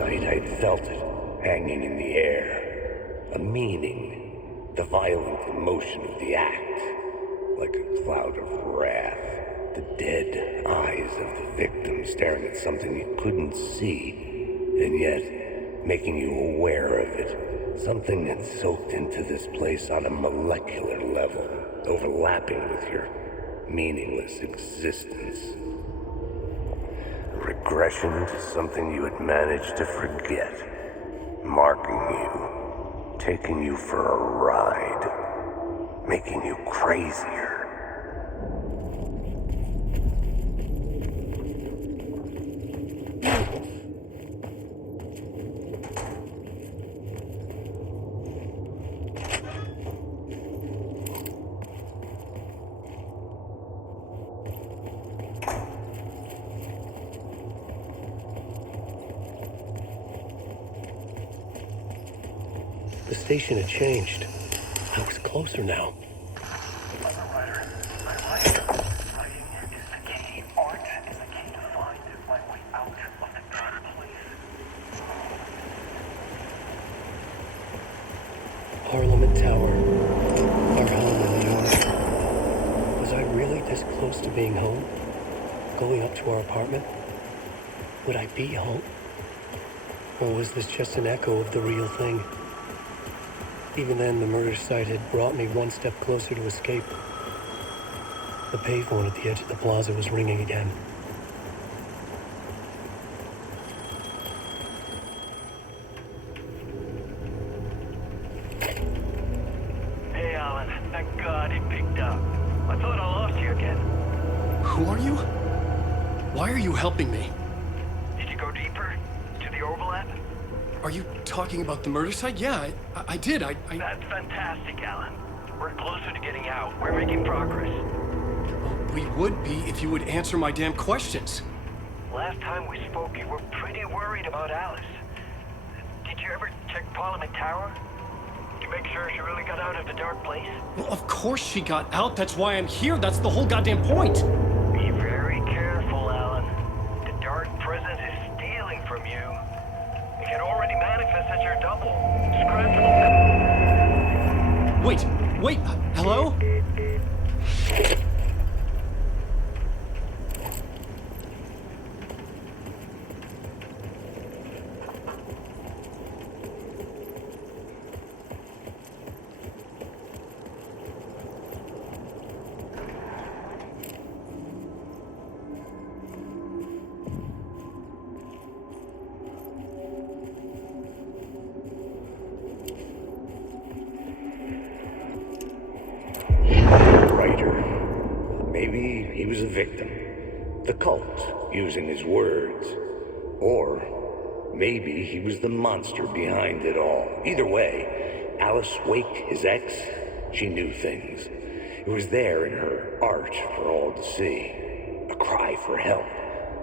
sight, I'd felt it, hanging in the air. A meaning, the violent emotion of the act, like a cloud of wrath. The dead eyes of the victim staring at something you couldn't see, and yet making you aware of it. Something had soaked into this place on a molecular level, overlapping with your meaningless existence. Regression to something you had managed to forget, marking you, taking you for a ride, making you crazier. The station had changed. I was closer now. Parliament Tower. Our home in New York. Was I really this close to being home? Going up to our apartment? Would I be home? Or was this just an echo of the real thing? Even then, the murder site had brought me one step closer to escape. The payphone at the edge of the plaza was ringing again. Hey, Alan. Thank God it picked up. I thought I lost you again. Who are you? Why are you helping me? Did you go deeper? To the overlap? Are you talking about the murder site? Yeah, I did. That's fantastic, Alan. We're closer to getting out. We're making progress. We would be if you would answer my damn questions. Last time we spoke, you were pretty worried about Alice. Did you ever check Parliament Tower? To make sure she really got out of the dark place? Well, of course she got out. That's why I'm here. That's the whole goddamn point. Be very careful, Alan. The dark presence is stealing from you. It can already manifest as your double. Wait, hello? Maybe he was a victim. The cult, using his words. Or maybe he was the monster behind it all. Either way, Alice Wake, his ex, she knew things. It was there in her art for all to see. A cry for help.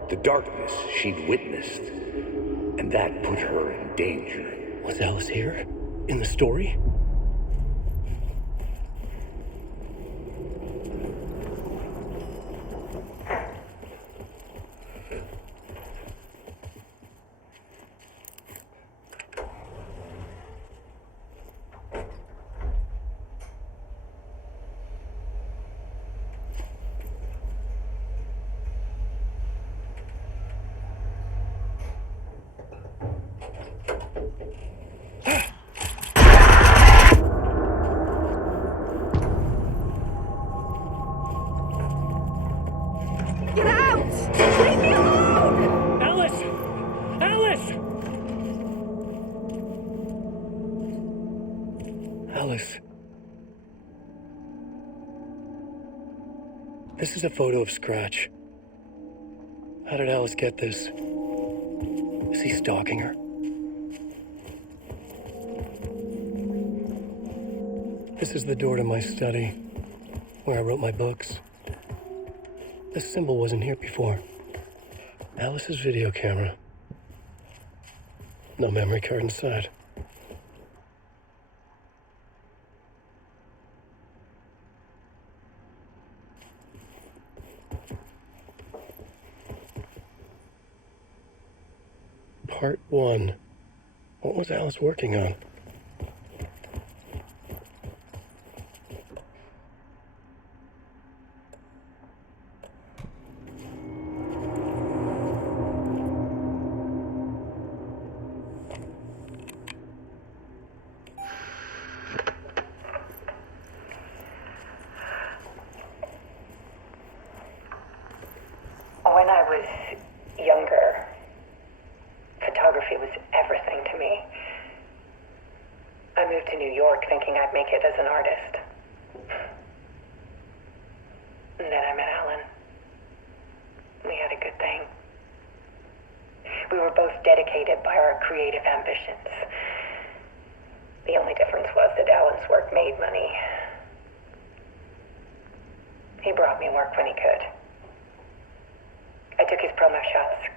The darkness she'd witnessed. And that put her in danger. Was Alice here? In the story? Alice. This is a photo of Scratch. How did Alice get this? Is he stalking her? This is the door to my study, where I wrote my books. This symbol wasn't here before. Alice's video camera. No memory card inside. Part 1. What was Alice working on? When I was younger, photography was everything to me. I moved to New York thinking I'd make it as an artist. And then I met Alan. We had a good thing. We were both dedicated by our creative ambitions. The only difference was that Alan's work made money. He brought me work when he could. I took his promo shots,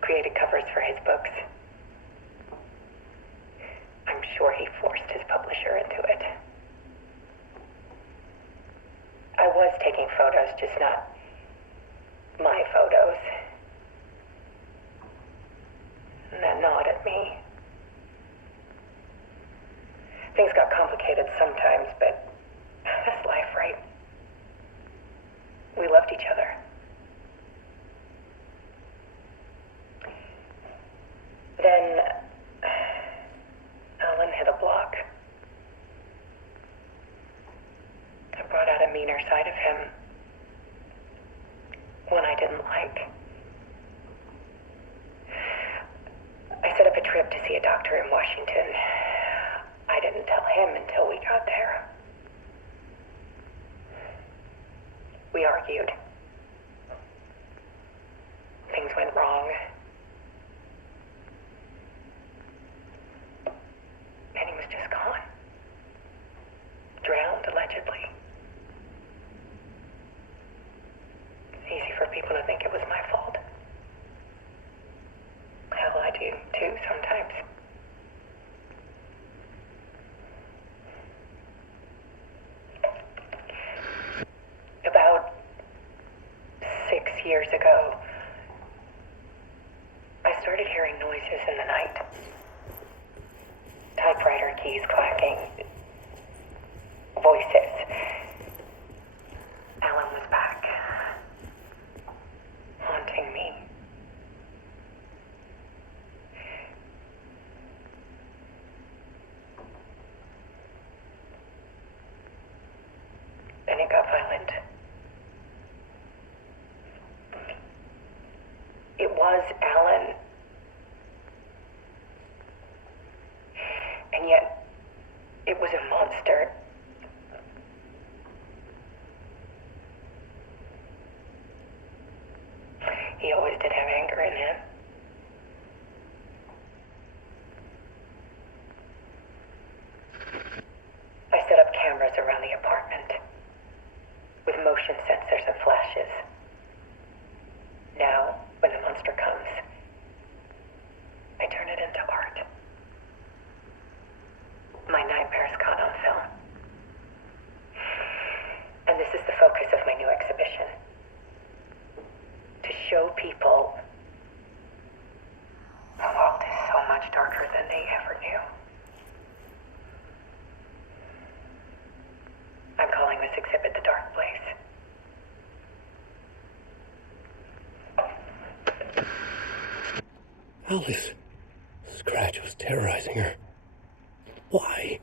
created covers for his books. I'm sure he forced his publisher into it. I was taking photos, just not my photos. And that gnawed at me. Things got complicated sometimes, but that's life, right? We loved each other. Then Alan hit a block. I brought out a meaner side of him. One I didn't like. I set up a trip to see a doctor in Washington. I didn't tell him until we got there. We argued. Things went wrong. And he was just gone. Drowned, allegedly. It's easy for people to think it was my fault. Hell, I do too sometimes. About 6 years ago, I started hearing noises in the night. Typewriter keys clacking. Voices. Alan was back. Haunting me. Then it got violent. It was Alan. And yet, it was a monster. He always did have anger in him. I set up cameras around the apartment with motion sensors and flashes. Now, when the monster comes, I turn it into art. My nightmares caught on film. And this is the focus of my new exhibition. To show people the world is so much darker than they ever knew. I'm calling this exhibit The Dark Place. Alice. Scratch was terrorizing her. Why?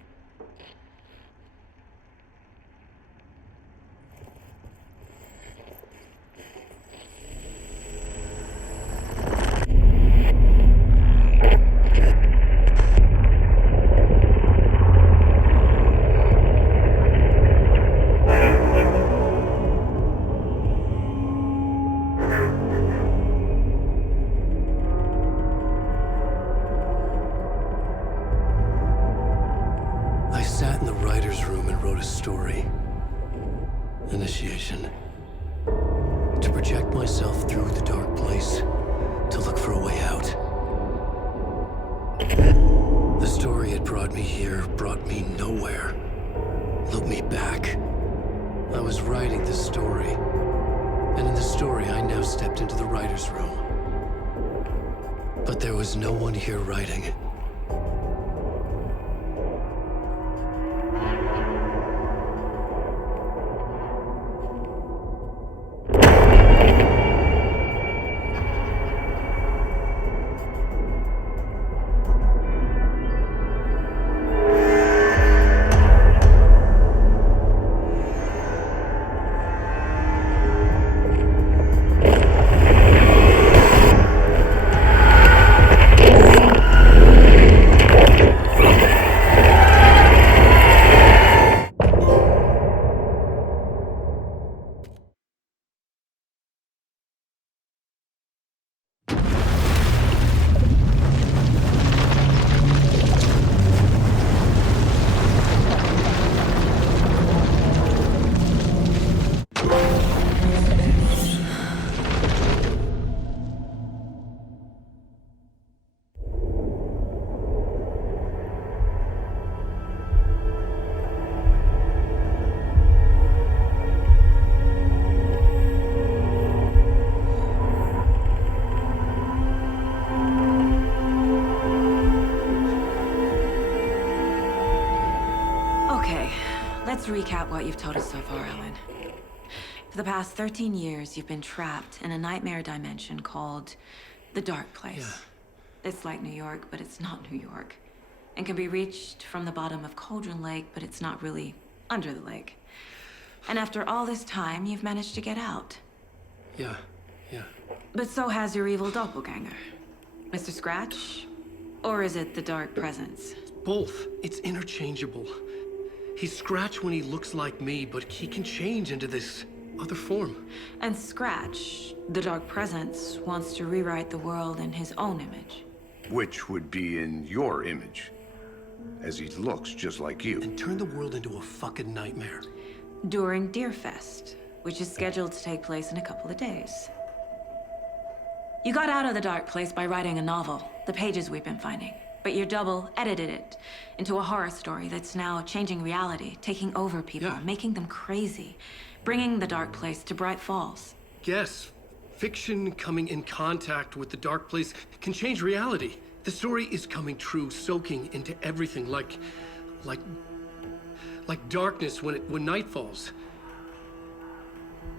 I sat in the writer's room and wrote a story. Initiation. To project myself through the dark place, to look for a way out. The story had brought me here, brought me nowhere. Looked me back. I was writing the story. And in the story, I now stepped into the writer's room. But there was no one here writing. Let's recap what you've told us so far, Alan. For the past 13 years, you've been trapped in a nightmare dimension called the Dark Place. Yeah. It's like New York, but it's not New York. And can be reached from the bottom of Cauldron Lake, but it's not really under the lake. And after all this time, you've managed to get out. Yeah. But so has your evil doppelganger. Mr. Scratch? Or is it the Dark Presence? Both. It's interchangeable. He's Scratch when he looks like me, but he can change into this other form. And Scratch, the Dark Presence, wants to rewrite the world in his own image. Which would be in your image, as he looks just like you. And turn the world into a fucking nightmare. During Deerfest, which is scheduled to take place in a couple of days. You got out of the Dark Place by writing a novel, the pages we've been finding. But your double edited it into a horror story that's now changing reality, taking over people, making them crazy, bringing the Dark Place to Bright Falls. Yes, fiction coming in contact with the Dark Place can change reality. The story is coming true, soaking into everything like darkness when night falls.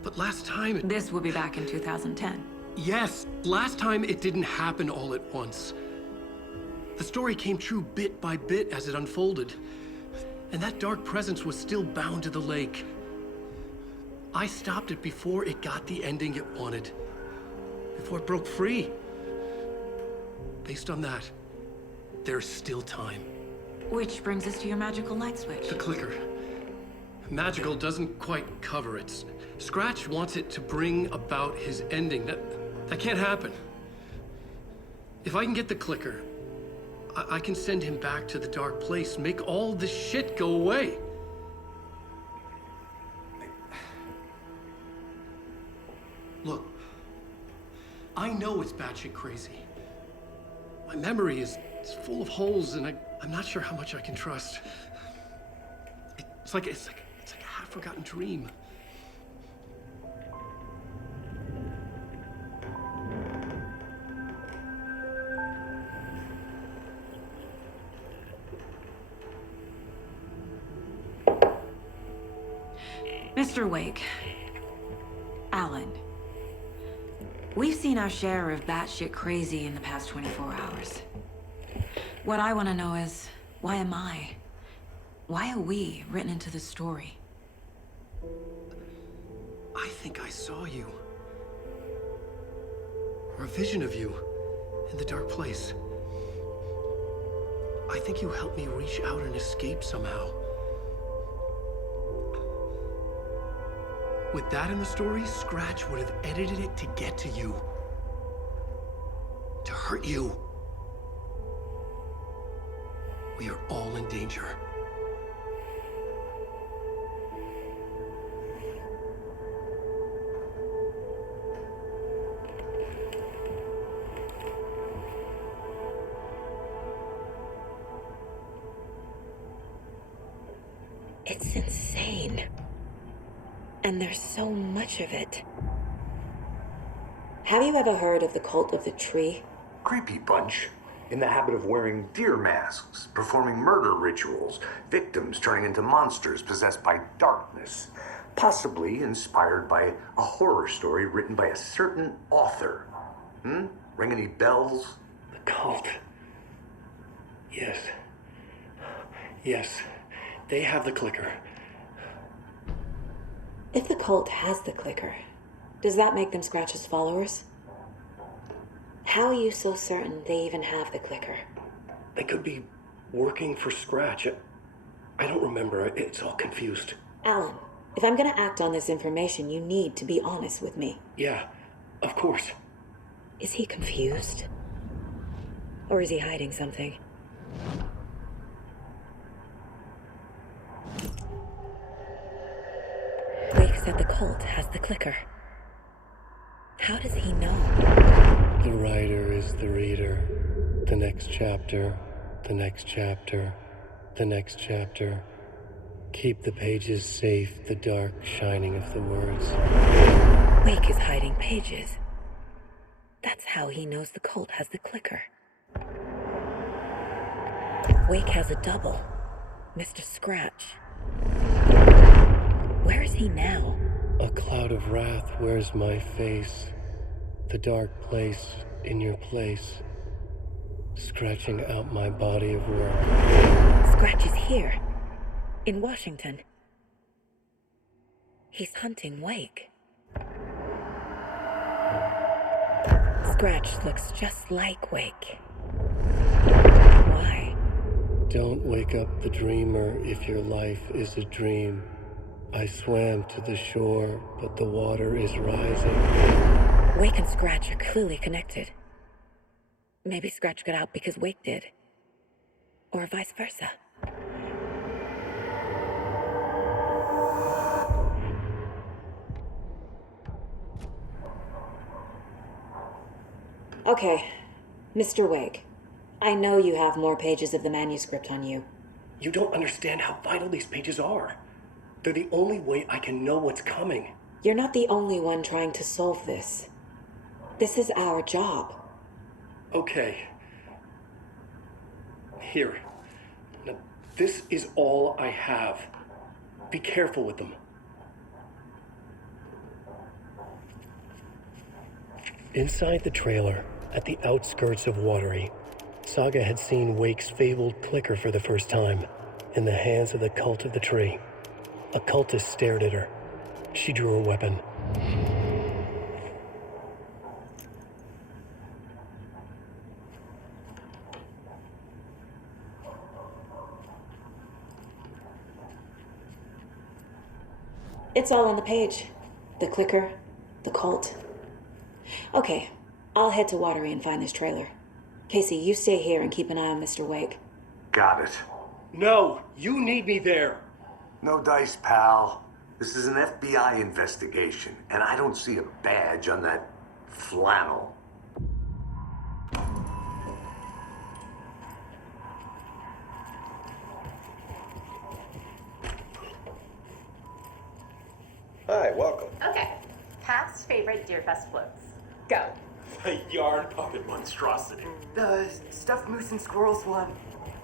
But last time This will be back in 2010. Yes, last time it didn't happen all at once. The story came true bit by bit as it unfolded. And that dark presence was still bound to the lake. I stopped it before it got the ending it wanted. Before it broke free. Based on that, there's still time. Which brings us to your magical light switch. The clicker. Magical doesn't quite cover it. Scratch wants it to bring about his ending. That can't happen. If I can get the clicker, I can send him back to the Dark Place, make all this shit go away. Look, I know it's batshit crazy. My memory is full of holes, and I'm not sure how much I can trust. It's like a half-forgotten dream. Mr. Wake, Alan, we've seen our share of batshit crazy in the past 24 hours. What I want to know is, why am I? Why are we written into the story? I think I saw you. Or a vision of you in the Dark Place. I think you helped me reach out and escape somehow. With that in the story, Scratch would have edited it to get to you. To hurt you. We are all in danger. It's insane. And there's so much of it. Have you ever heard of the cult of the tree? Creepy bunch. In the habit of wearing deer masks, performing murder rituals, victims turning into monsters possessed by darkness. Possibly inspired by a horror story written by a certain author. Ring any bells? The cult. Yes. Yes. They have the clicker. If the cult has the clicker, does that make them Scratch's followers? How are you so certain they even have the clicker? They could be working for Scratch. I don't remember. It's all confused. Alan, if I'm gonna act on this information, you need to be honest with me. Yeah, of course. Is he confused? Or is he hiding something? Wake said the cult has the clicker. How does he know? The writer is the reader. The next chapter, the next chapter, the next chapter. Keep the pages safe, the dark shining of the words. Wake is hiding pages. That's how he knows the cult has the clicker. Wake has a double, Mr. Scratch. Where is he now? A cloud of wrath wears my face. The dark place in your place. Scratching out my body of work. Scratch is here, in Washington. He's hunting Wake. Scratch looks just like Wake. Why? Don't wake up the dreamer if your life is a dream. I swam to the shore, but the water is rising. Wake and Scratch are clearly connected. Maybe Scratch got out because Wake did. Or vice versa. Okay, Mr. Wake. I know you have more pages of the manuscript on you. You don't understand how vital these pages are. They're the only way I can know what's coming. You're not the only one trying to solve this. This is our job. Okay. Here. Now, this is all I have. Be careful with them. Inside the trailer, at the outskirts of Watery, Saga had seen Wake's fabled clicker for the first time, in the hands of the Cult of the Tree. A cultist stared at her. She drew her weapon. It's all on the page. The clicker, the cult. Okay, I'll head to Watery and find this trailer. Casey, you stay here and keep an eye on Mr. Wake. Got it. No, you need me there. No dice, pal. This is an FBI investigation, and I don't see a badge on that flannel. Hi, welcome. Okay. Past favorite Deerfest floats. Go. A yarn puppet monstrosity. The stuffed moose and squirrels one.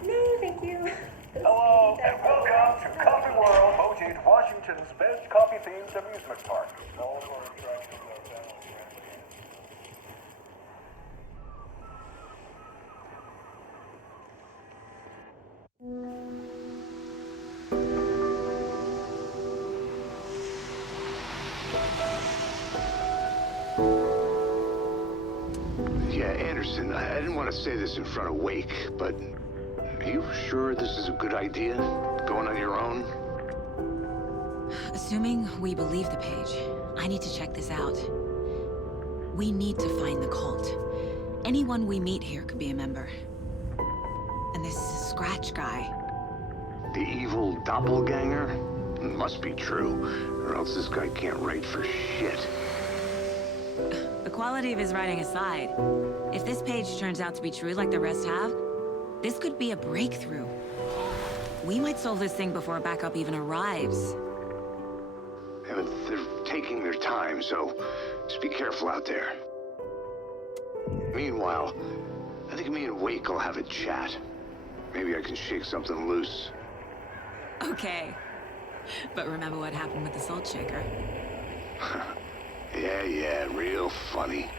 No, thank you. Hello, and welcome to Coffee World, voted Washington's best coffee-themed amusement park. All of our attractions are family friendly. Yeah, Anderson, I didn't want to say this in front of Wake, but are you sure this is a good idea? Going on your own? Assuming we believe the page, I need to check this out. We need to find the cult. Anyone we meet here could be a member. And this Scratch guy. The evil doppelganger? Must be true, or else this guy can't write for shit. The quality of his writing aside, if this page turns out to be true like the rest have, this could be a breakthrough. We might solve this thing before backup even arrives. Yeah, but they're taking their time, so just be careful out there. Meanwhile, I think me and Wake will have a chat. Maybe I can shake something loose. Okay. But remember what happened with the salt shaker? Yeah, real funny.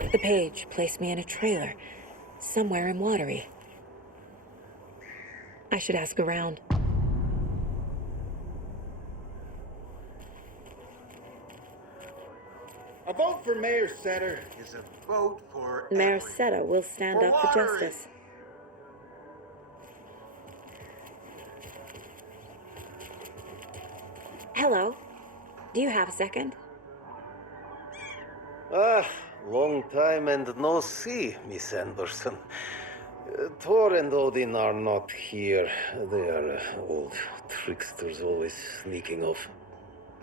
The page placed me in a trailer, somewhere in Watery. I should ask around. A vote for Mayor Setter is a vote for Mayor everyone. Seta will stand For up for Watery. justice. Hello. Do you have a second? Ah, long time and no see, Miss Anderson. Thor and Odin are not here. They are old tricksters always sneaking off.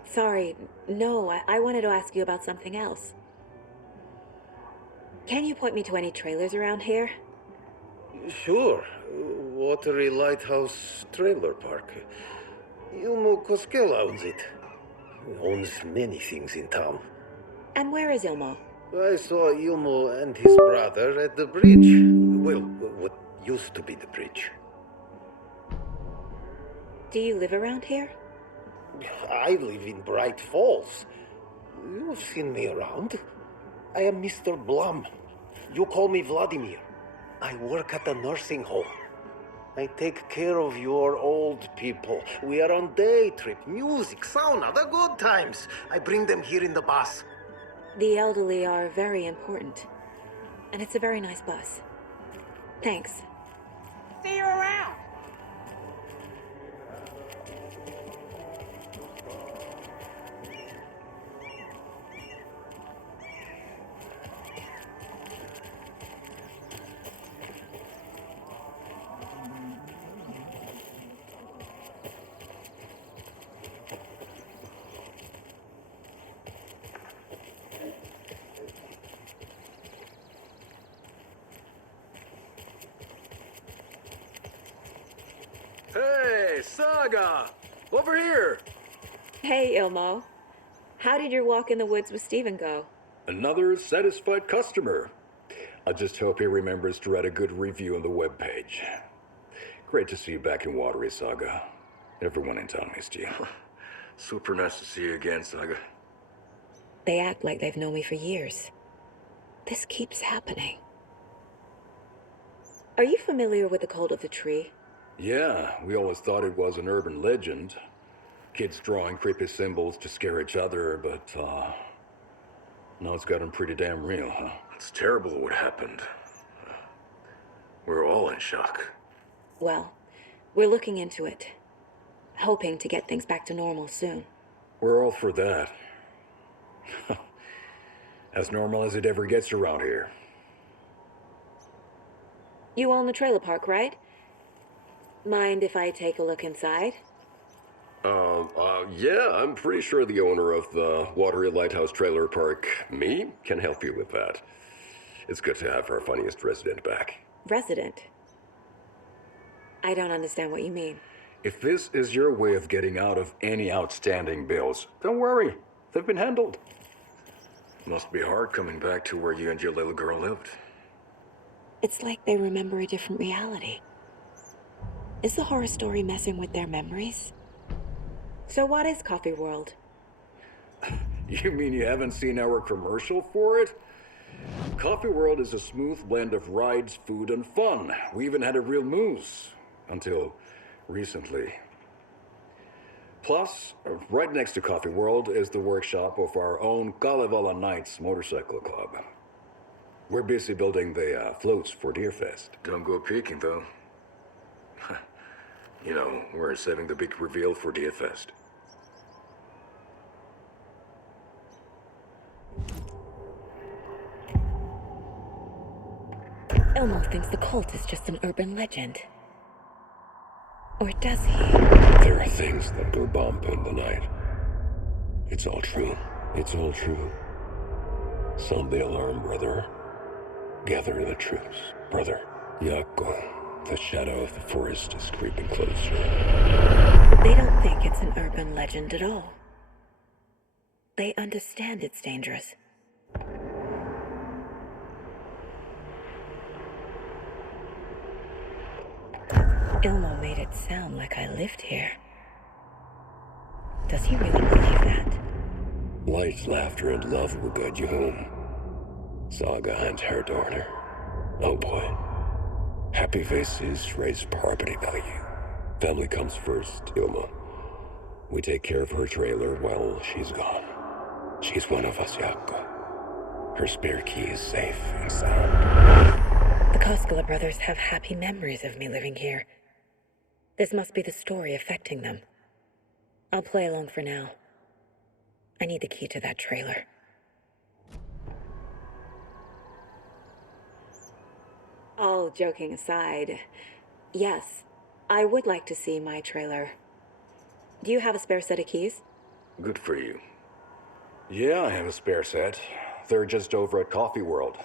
Sorry, no, I wanted to ask you about something else. Can you point me to any trailers around here? Sure. Watery Lighthouse Trailer Park. Ilmo Koskela owns it. Owns many things in town. And where is Ilmo? I saw Ilmo and his brother at the bridge. Well, what used to be the bridge. Do you live around here? I live in Bright Falls. You've seen me around. I am Mr. Blum. You call me Vladimir. I work at a nursing home. I take care of your old people. We are on day trip, music, sauna, the good times. I bring them here in the bus. The elderly are very important. And it's a very nice bus. Thanks. See you around. Hey, Saga! Over here! Hey, Ilmo. How did your walk in the woods with Steven go? Another satisfied customer. I just hope he remembers to write a good review on the webpage. Great to see you back in Watery, Saga. Everyone in town missed you. Super nice to see you again, Saga. They act like they've known me for years. This keeps happening. Are you familiar with the cult of the tree? Yeah, we always thought it was an urban legend. Kids drawing creepy symbols to scare each other, but, now it's gotten pretty damn real, huh? It's terrible what happened. We're all in shock. Well, we're looking into it. Hoping to get things back to normal soon. We're all for that. As normal as it ever gets around here. You own the trailer park, right? Mind if I take a look inside? Yeah, I'm pretty sure the owner of the Watery Lighthouse Trailer Park, me, can help you with that. It's good to have our funniest resident back. Resident? I don't understand what you mean. If this is your way of getting out of any outstanding bills, don't worry. They've been handled. Must be hard coming back to where you and your little girl lived. It's like they remember a different reality. Is the horror story messing with their memories? So what is Coffee World? You mean you haven't seen our commercial for it? Coffee World is a smooth blend of rides, food, and fun. We even had a real moose. Until recently. Plus, right next to Coffee World is the workshop of our own Kalevala Knights Motorcycle Club. We're busy building the floats for Deerfest. Don't go peeking, though. You know, we're saving the big reveal for Deerfest. Elmo thinks the cult is just an urban legend. Or does he? There are things that go bump in the night. It's all true. It's all true. Sound the alarm, brother. Gather the troops, brother. Yako, the shadow of the forest is creeping closer. They don't think it's an urban legend at all. They understand it's dangerous. Ilmo made it sound like I lived here. Does he really believe that? Light, laughter, and love will guide you home. Saga and her daughter. Oh boy. Happy faces raise property value. Family comes first, Ilma. We take care of her trailer while she's gone. She's one of us, Jaakko. Her spare key is safe and sound. The Koskela brothers have happy memories of me living here. This must be the story affecting them. I'll play along for now. I need the key to that trailer. All joking aside, yes, I would like to see my trailer. Do you have a spare set of keys? Good for you. Yeah, I have a spare set. They're just over at Coffee World.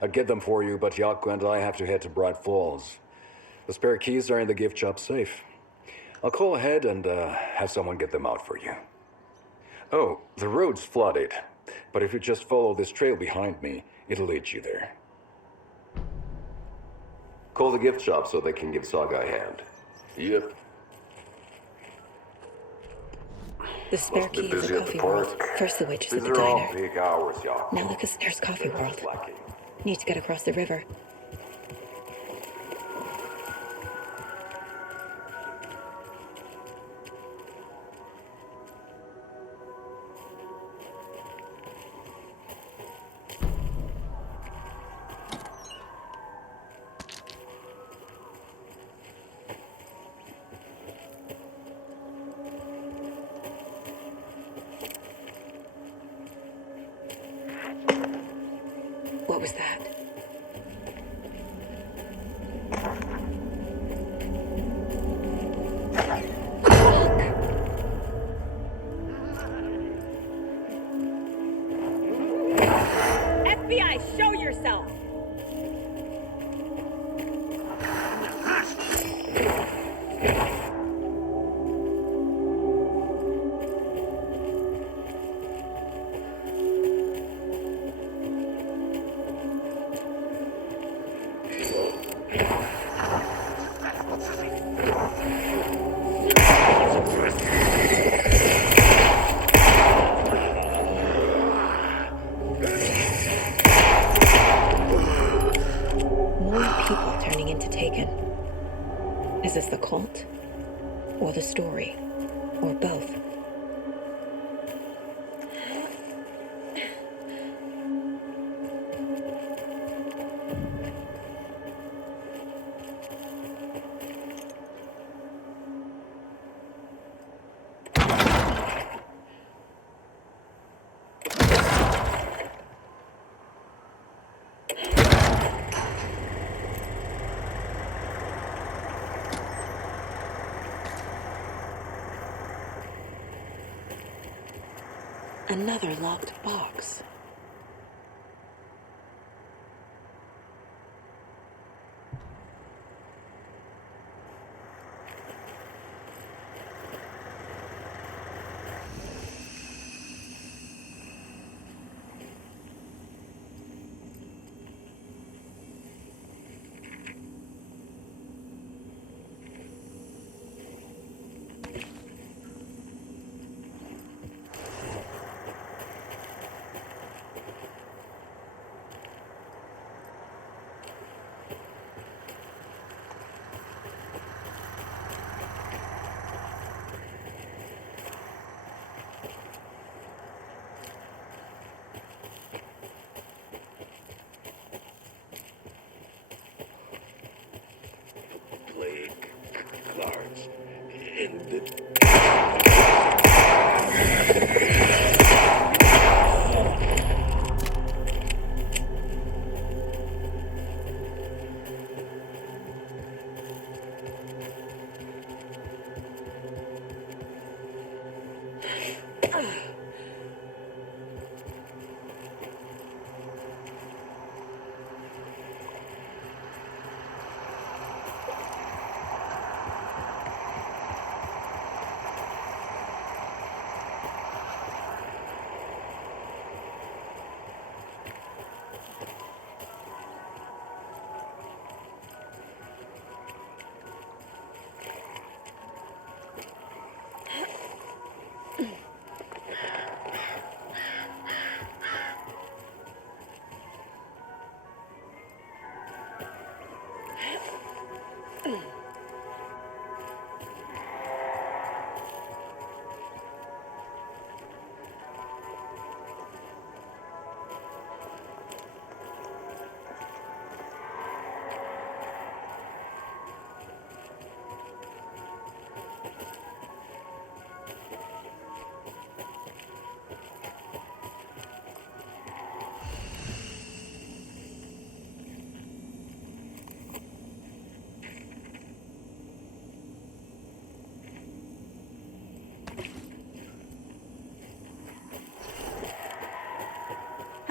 I'd get them for you, but Jaakko and I have to head to Bright Falls. The spare keys are in the gift shop safe. I'll call ahead and have someone get them out for you. Oh, the road's flooded, but if you just follow this trail behind me, it'll lead you there. Call the gift shop so they can give Saga a hand. Yep. The spare key is a Coffee World. First the witches at the These are all diner. big hours, Jaakko. Now there's Coffee World. Need to get across the river. What was that? FBI, show yourself! Is this the cult? Or the story? Or both? Another locked box.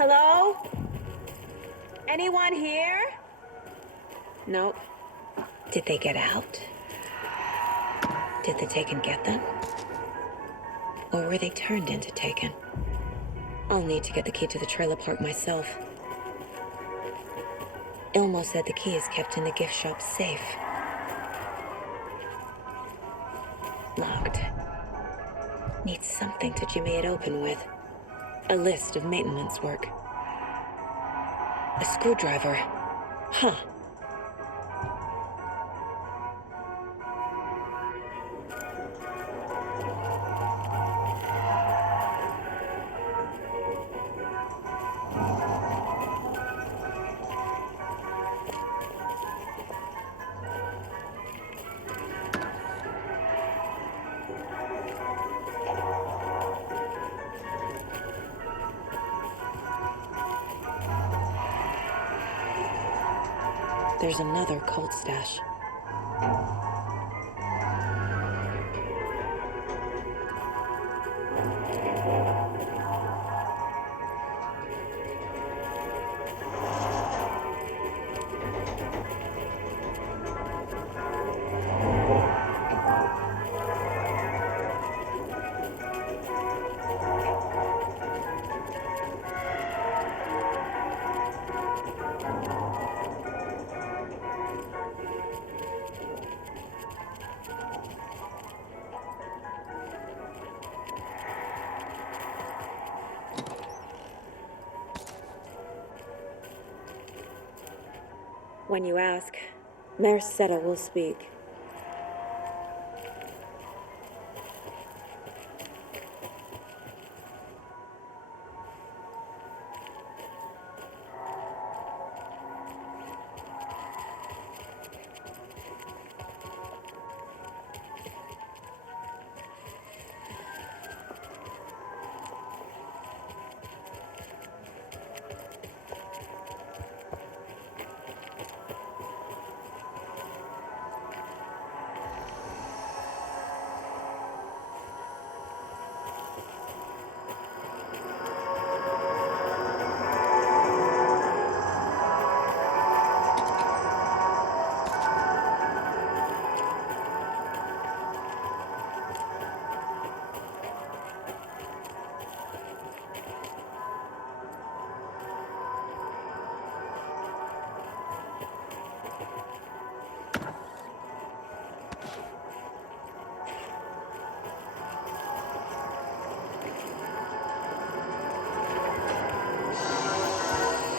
Hello? Anyone here? Nope. Did they get out? Did the Taken get them? Or were they turned into Taken? I'll need to get the key to the trailer park myself. Ilmo said the key is kept in the gift shop safe. Locked. Needs something to jimmy it open with. A list of maintenance work. A screwdriver. Huh. There's another cold stash. When you ask, Mayor Sssb will speak.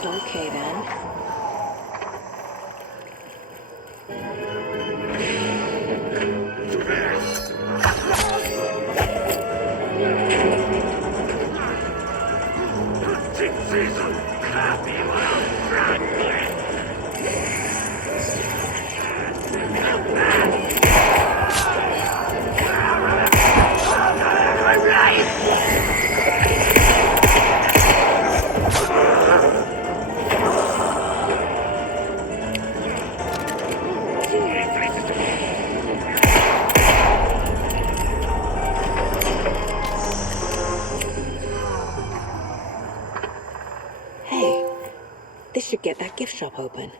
Okay, then. This should get that gift shop open.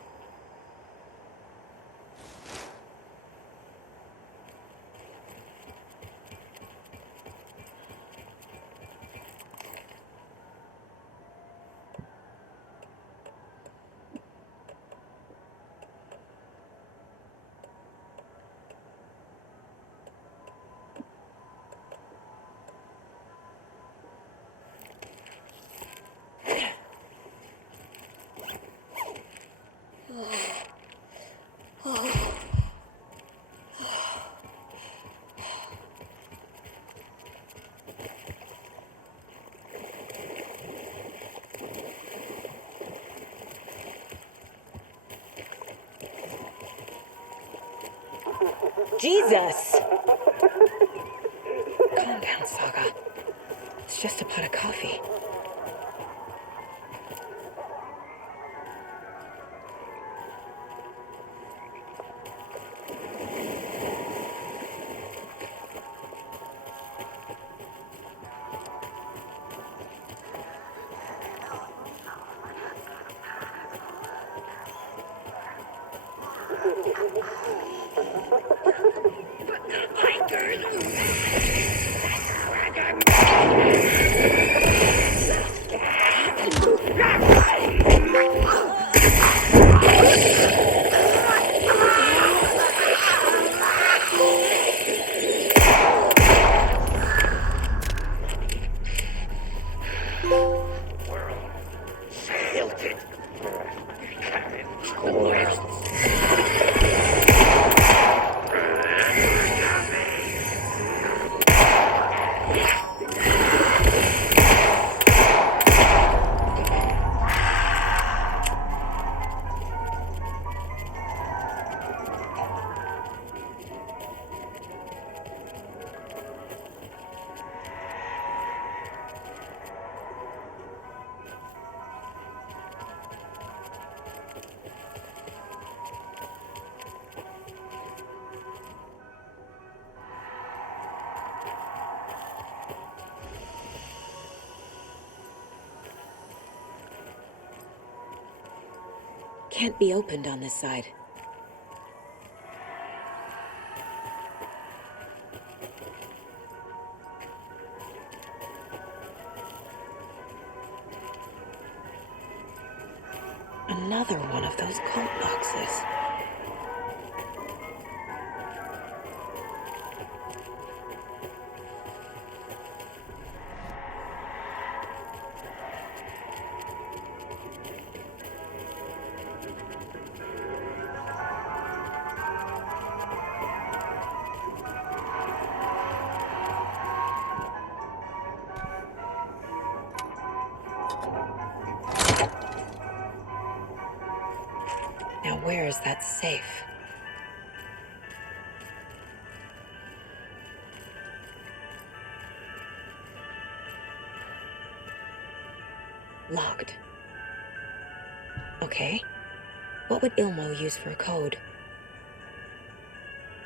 Jesus! Calm down, Saga. It's just a pot of coffee. Can't be opened on this side. Another one of those cult boxes. Now where is that safe? Locked. Okay. What would Ilmo use for a code?